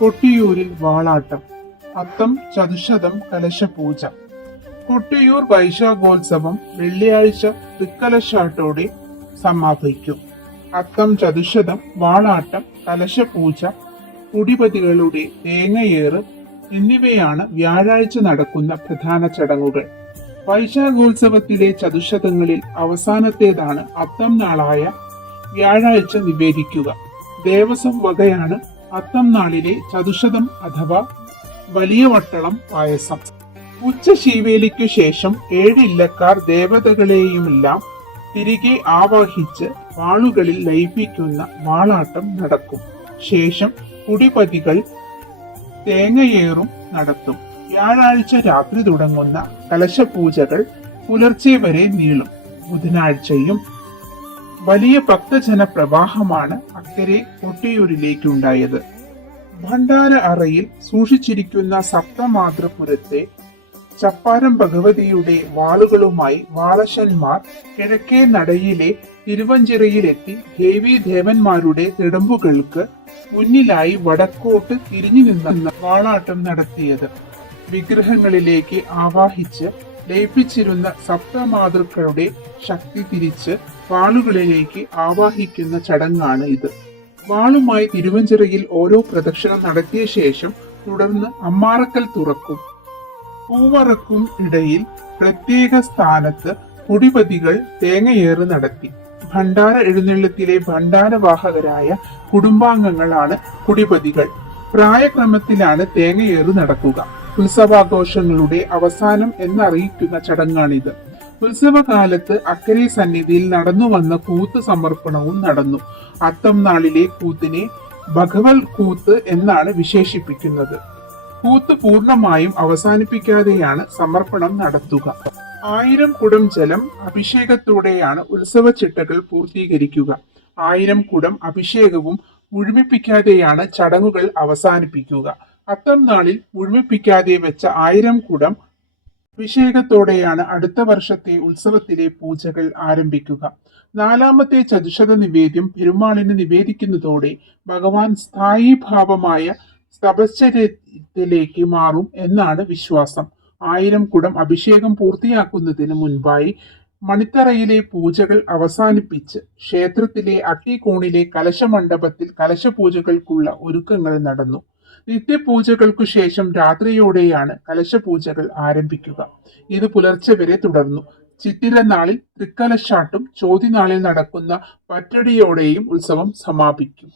കൊട്ടിയൂരിൽ വാളാട്ടം അത്തം ചതുശതം കലശപൂജ. കൊട്ടിയൂർ വൈശാഖോത്സവം വെള്ളിയാഴ്ച തൃക്കലശാട്ടോടെ സമാപിക്കും. അത്തം ചതുശതം വാളാട്ടം കലശപൂജ കുടിപതികളുടെ തേങ്ങയേറ് എന്നിവയാണ് വ്യാഴാഴ്ച നടക്കുന്ന പ്രധാന ചടങ്ങുകൾ. വൈശാഖോത്സവത്തിലെ ചതുശതങ്ങളിൽ അവസാനത്തേതാണ് അത്തം നാളായ വ്യാഴാഴ്ച നിവേദിക്കുക. ദേവസ്വം വകയാണ് അത്തം നാളിലെ ചതുശതം അഥവാ വലിയ വട്ടളം പായസം. ഉച്ച ശീവേലിക്കു ശേഷം ഏഴ് ഇല്ലക്കാർ ദേവതകളെയുമെല്ലാം തിരികെ ആവാഹിച്ച് വാളുകളിൽ ലയിപ്പിക്കുന്ന വാളാട്ടം നടക്കും. ശേഷം കുടിപതികൾ തേങ്ങയേറും നടത്തും. വ്യാഴാഴ്ച രാത്രി തുടങ്ങുന്ന കലശപൂജകൾ പുലർച്ചെ വരെ നീളും. ബുധനാഴ്ചയും വലിയ ഭക്തജന പ്രവാഹമാണ് അക്കരെ കൊട്ടിയൂരിലേക്കുണ്ടായത്. ഭണ്ഡാര അറയിൽ സൂക്ഷിച്ചിരിക്കുന്ന സപ്തമാതൃപുരത്തെ ചപ്പാരം ഭഗവതിയുടെ വാളുകളുമായി വാളശന്മാർ കിഴക്കേ നടയിലെ തിരുവഞ്ചിറയിലെത്തി ദേവി ദേവന്മാരുടെ തിടമ്പുകൾക്ക് മുന്നിലായി വടക്കോട്ട് തിരിഞ്ഞു നിന്നെന്ന് വാളാട്ടം നടത്തിയത്. വിഗ്രഹങ്ങളിലേക്ക് ആവാഹിച്ച് ലയിപ്പിച്ചിരുന്ന സപ്തമാതൃക്കളുടെ ശക്തി തിരിച്ച് വാളുകളിലേക്ക് ആവാഹിക്കുന്ന ചടങ്ങാണ് ഇത്. വാളുമായി തിരുവഞ്ചിറയിൽ ഓരോ പ്രദക്ഷിണം നടത്തിയ ശേഷം തുടർന്ന് അമ്മാറക്കൽ തുറക്കും. പൂവറക്കും ഇടയിൽ പ്രത്യേക സ്ഥാനത്ത് കുടിപതികൾ തേങ്ങയേറ് നടത്തി. ഭണ്ഡാര എഴുന്നള്ളത്തിലെ ഭണ്ഡാരവാഹകരായ കുടുംബാംഗങ്ങളാണ് കുടിപതികൾ. പ്രായക്രമത്തിലാണ് തേങ്ങയേറ് നടക്കുക. ഉത്സവാഘോഷങ്ങളുടെ അവസാനം എന്നറിയിക്കുന്ന ചടങ്ങാണിത്. ഉത്സവകാലത്ത് അക്കരെ സന്നിധിയിൽ നടന്നു വന്ന കൂത്ത് സമർപ്പണവും നടന്നു. അത്തം നാളിലെ കൂത്തിനെ ഭഗവൽ കൂത്ത് എന്നാണ് വിശേഷിപ്പിക്കുന്നത്. കൂത്ത് പൂർണമായും അവസാനിപ്പിക്കാതെയാണ് സമർപ്പണം നടത്തുക. ആയിരം കുടം ജലം അഭിഷേകത്തോടെയാണ് ഉത്സവ ചിട്ടകൾ പൂർത്തീകരിക്കുക. ആയിരം കുടം അഭിഷേകവും മുഴുമിപ്പിക്കാതെയാണ് ചടങ്ങുകൾ അവസാനിപ്പിക്കുക. അത്തം നാളിൽ മുഴുമിപ്പിക്കാതെ വെച്ച ആയിരം കുടം അഭിഷേകത്തോടെയാണ് അടുത്ത വർഷത്തെ ഉത്സവത്തിലെ പൂജകൾ ആരംഭിക്കുക. നാലാമത്തെ ചതുശത നിവേദ്യം പെരുമാളിന് നിവേദിക്കുന്നതോടെ ഭഗവാൻ സ്ഥായി ഭാവമായ തപശ്ചര്യത്തിലേക്ക് മാറും എന്നാണ് വിശ്വാസം. ആയിരം കുടം അഭിഷേകം പൂർത്തിയാക്കുന്നതിന് മുൻപായി മണിത്തറയിലെ പൂജകൾ അവസാനിപ്പിച്ച് ക്ഷേത്രത്തിലെ അട്ടിക്കോണിലെ കലശമണ്ഡപത്തിൽ കലശപൂജകൾക്കുള്ള ഒരുക്കങ്ങൾ നടന്നു. നിത്യപൂജകൾക്കു ശേഷം രാത്രിയോടെയാണ് കലശപൂജകൾ ആരംഭിക്കുക. ഇത് പുലർച്ചെ വരെ തുടർന്നു. ചിത്തിര നാളിൽ തൃക്കലശാട്ടും ചോതിനാളിൽ നടക്കുന്ന പറ്റടിയോടെയും ഉത്സവം സമാപിക്കും.